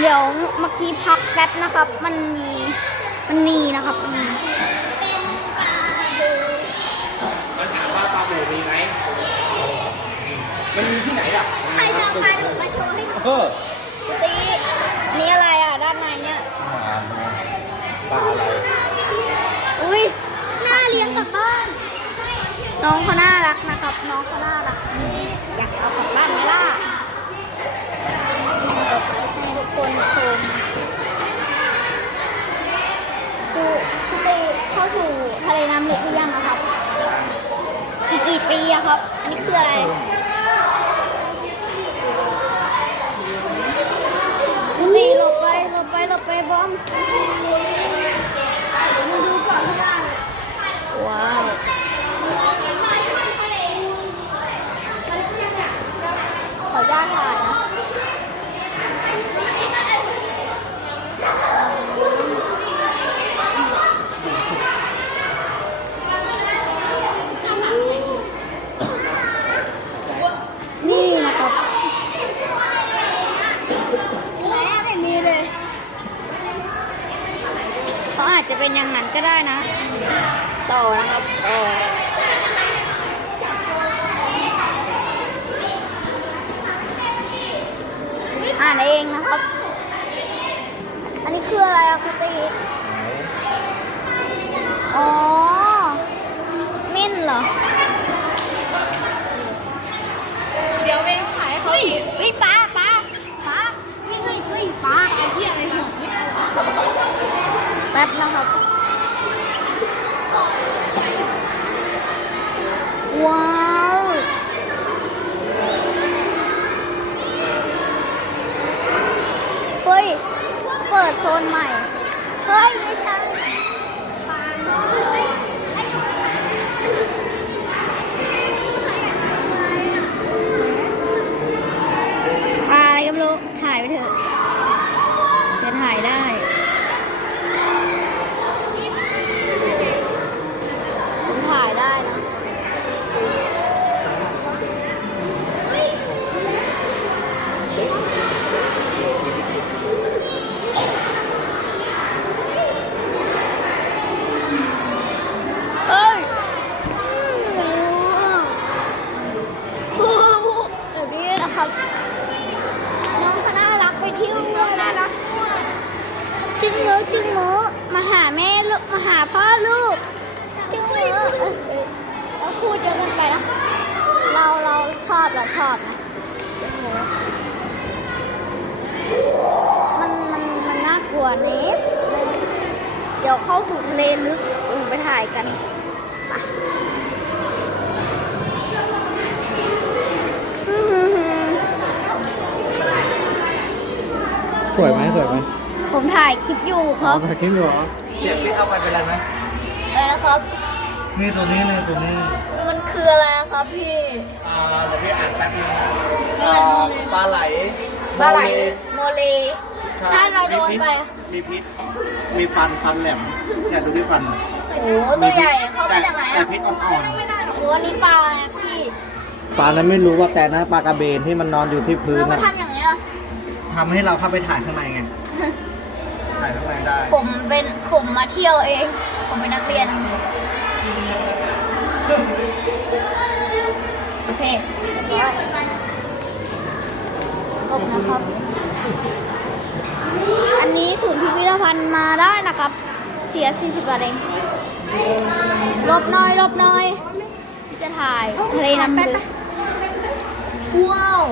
เดี๋ยวเมื่อกี้พักแป๊บนะครับ มันมีมันมีนะครับมีมันถามว่าปลาบูมีไหมมันมีที่ไหนล่ะใครจะเอาปลาดุกมาโชว์ให้เออตีนี่อะไรอะ ด้านในเนี่ยปลาอะไร อุ้ยน่าเลี้ยงกลับบ้าน น้องเขาน่ารักนะครับ น้องเขาน่ารักนี่อยากเอากลับบ้านไหมล่ะให้ทุกคนชมคือคุณตีเข้าสู่ทะเลน้ำลึกหรือยังนะครับ อีกกี่ ปีอะครับ อันนี้คืออะไร คุณตีหลบไปหลบไปหลบไปบอมมาดูก่อนก็ได้ว้าว ขออนุญาตถ่ายนะ นี่นะครับไม่มีเลยเขาอา จจะเป็นอย่างนั้นก็ได้นะ ต่อนะครับต่ออ่านเองนะครับ อันนี้คืออะไรอะคุณตีอ๋อมิ้นเหรอ เดี๋ยวเองต้องถ่ายให้เขาเฮ้ยอีกเฮ้ยปลาปลาปลาเฮ้ยเฮ้ยเฮ้ยปลา ไอ้เหี้ยอะไรหัวยิบ แป๊บนะครับ ว้าว เฮ้ย เปิดโซนใหม่ เฮ้ย ไม่ใช่ปลาอะไรก็ไม่รู้ ถ่ายไปเถอะจะถ่ายได้ ผมถ่ายได้นะ เอ้ยแบบนี้นะครับ น้องเขาน่ารักไปเที่ยวด้วยน่ารัก จึงเหรอจึงเหรอมาหาแม่ลูกมาหาพ่อลูก จึงเหรอเราพูดเยอะเกินไปนะ เราเราชอบเราชอบนะจึงเหรอมันมันมันน่ากลัวเนสเลยเดี๋ยวเข้าสู่ทะเลลึกลงไปถ่ายกันไปอื้อหือหือสวยไหมสวยไหม ผมถ่ายคลิปอยู่คอ๋อรับถ่ายคลิปอยู่เหรอเดี๋ยวพี่เอาไปเป็นไรไหมอะไรนะครับ นี่ตัวนี้นี่ตัวนี้ มันคืออะไรครับพี่ อ่าเดี๋ยวพี่อ่านแป๊บนึงนะอ่าปลาไหลปลาไหลโมเลโมเล ใช่ถ้าเราโดนไป มีพิษมีฟันฟันแหลมอยากดูที่ฟันโอ้โหตัวใหญ่เข้ามาแต่จากไหนแต่อะพิษอ่อนหรือว่านี่ปลาอะไรอะพี่ๆปลานั้นไม่รู้ว่าแต่นะปลากระเบนที่มันนอนอยู่ที่พื้นแล้วมานะทำอย่างนี้ยทำให้เราเข้าไปถ่ายข้างในไง ถ่ายข้างในได้ผมเป็นผมมาเที่ยวเอง ผมเป็นนักเรียน โอเคเดี๋ยวครบนะครับ อันนี้ศูนย์พิพิธภัณฑ์มาได้นะครับ เสีย 40 บาทเองลบหน้อยลบหน้อย จะถ่ายทะเลน้ำลึกว้าว